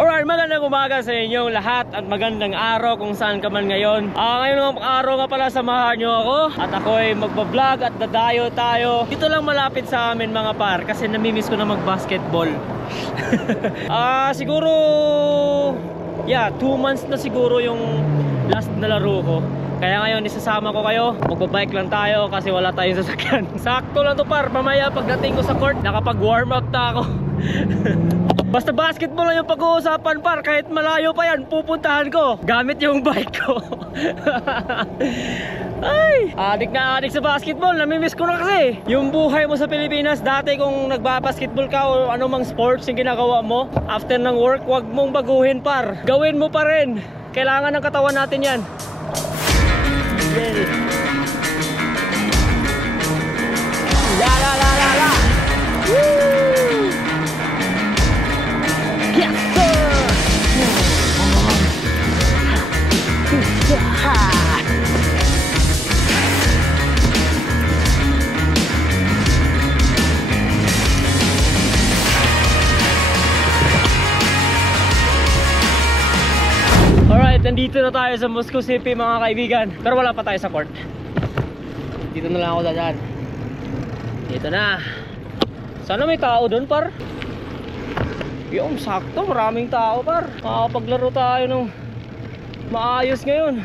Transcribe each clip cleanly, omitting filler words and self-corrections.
Alright, magandang umaga sa inyong lahat at magandang araw kung saan ka man ngayon. Ngayon ng araw nga pala, samahan nyo ako at ako ay magbablog at dadayo tayo. Dito lang malapit sa amin mga par kasi namimiss ko na mag-basketball. Siguro, 2 months na siguro yung last na laro ko. Kaya ngayon isasama ko kayo. Magbabike lang tayo kasi wala tayong sasakyan. Sakto lang to par, mamaya pagdating ko sa court nakapag-warm up na ako. Basta basketball lang yung pag-uusapan par, kahit malayo pa yan pupuntahan ko gamit yung bike ko. Ay, adik na adik sa basketball. Namimiss ko na kasi yung buhay mo sa Pilipinas. Dati kung nagbabasketball ka o anumang sports yung ginagawa mo, after ng work, wag mong baguhin par, gawin mo pa rin. Kailangan ng katawan natin yan. La la la la la. Woo! Yes sir! Alright, nandito na tayo sa Moscow City mga kaibigan. Pero wala pa tayo sa court. Dito na lang ako dadaan. Dito na. Sana may tao doon par. Yung sakto, maraming tao par. Makapaglaro tayo ng maayos ngayon.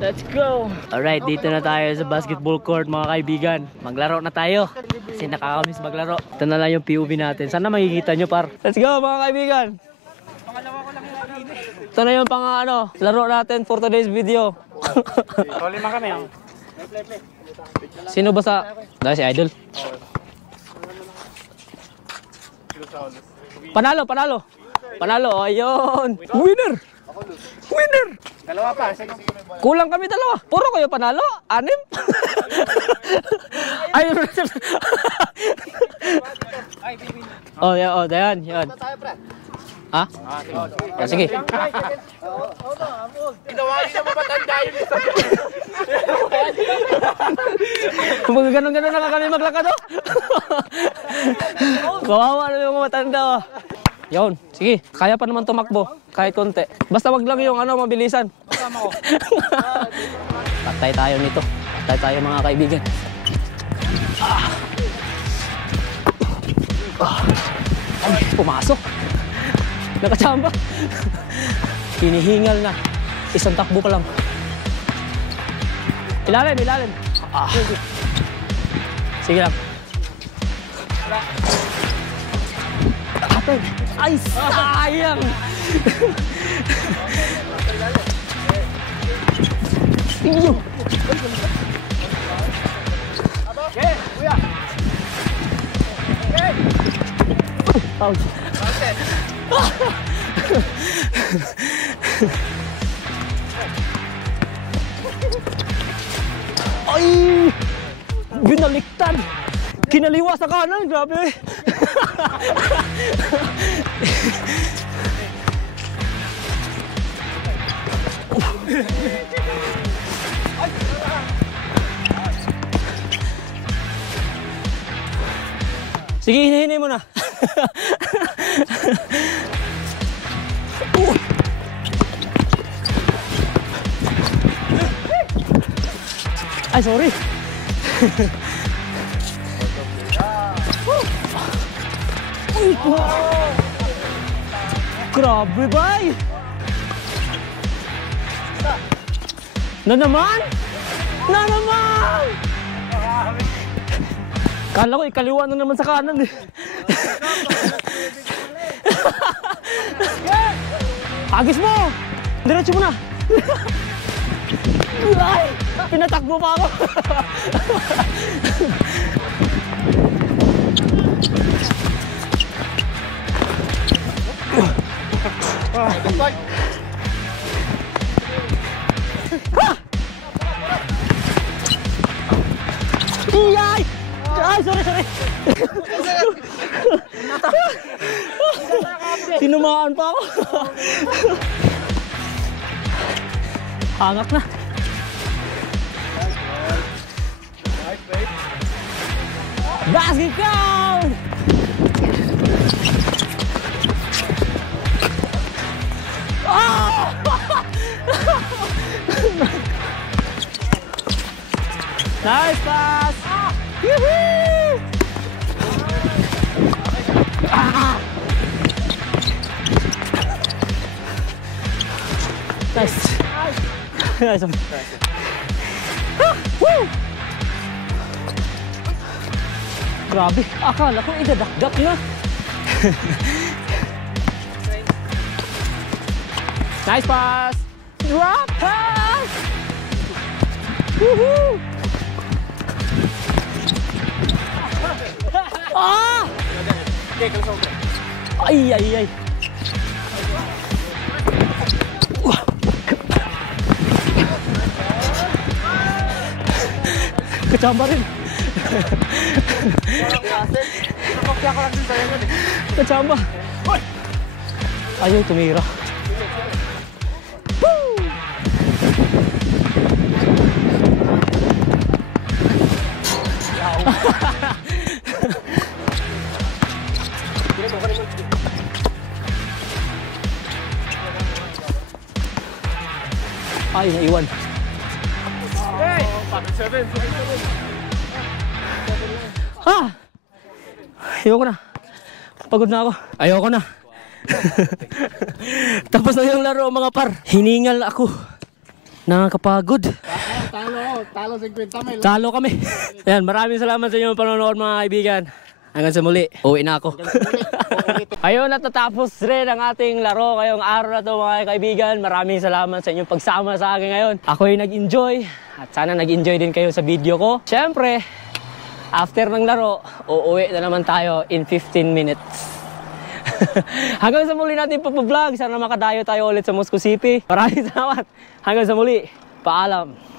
Let's go. Alright, dito na tayo sa basketball court mga kaibigan. Maglaro na tayo kasi nakakamiss maglaro. Ito na lang yung POV natin. Sana makikita nyo par. Let's go mga kaibigan. Ito na yung laro natin for today's video. Lima kami oh. Sino ba sa... Dahil si Idol. Panalo, panalo. Panalo, ayun. Winner! Winner! Dalawa pa. Kulang kami dalawa. Puro kayo panalo? 6? Ayun. Oh, yan, oh, yan, yan. Ha? Sige. Ginawa niya mamatanda yun. Ganun-ganun na kami maglakad oh. Kawawa na yung matanda oh. Yun, sige. Kaya pa naman tumakbo. Kahit konti. Basta wag lang yung mabilisan. Patay tayo nito. Patay tayo mga kaibigan. Ay, pumasok. Nakachamba. Hinihingal na. Isang takbo pa lang. Ilalim, ilalim. Sige lang. Atay. Ay, sayang. Iyo. Okay, kuya. Okay. Ouch. Ay! Binaliktad! Kinaliwa sa kanan, grabe! Sige, hinahinay mo na. Ay, sorry. Grabe, bay! Na naman? Na naman! Kala ko ikaliwa na naman sa kanan eh. Agis mo! Diretso mo na! Ay! Pinatakbo pa ako! Iyay! Ay, sorry, sorry! Sinumaan pa ako! Hangak na! Basket count! Nice pass! Woohoo! Ah! Nice. Nice. Ah! Woo! Grabe, akala ko idadakdak na. Nice pass! Drop pass! Woohoo! Ah! Ay, ay, ay. Kachamba rin. Kachamba. Ayaw, tumira. Ay, naiwan. Ha! Ayoko na. Pagod na ako. Ayoko na. Tapos na yung laro mga par. Hiningal ako. Nakakapagod. Talo 50 Talo kami. Ayan, maraming salamat sa inyong panonood mga kaibigan. Hanggang sa muli. Uwi na ako. Ayun, natatapos rin ang ating laro ngayong araw na to mga kaibigan. Maraming salamat sa inyong pagsama sa akin ngayon. Ako'y nag-enjoy at sana nag-enjoy din kayo sa video ko. Siyempre, after ng laro, uuwi na naman tayo in 15 minutes. Hanggang sa muli natin pag-vlog. Sana makadayo tayo ulit sa Moscow City. Maraming salamat. Hanggang sa muli. Paalam.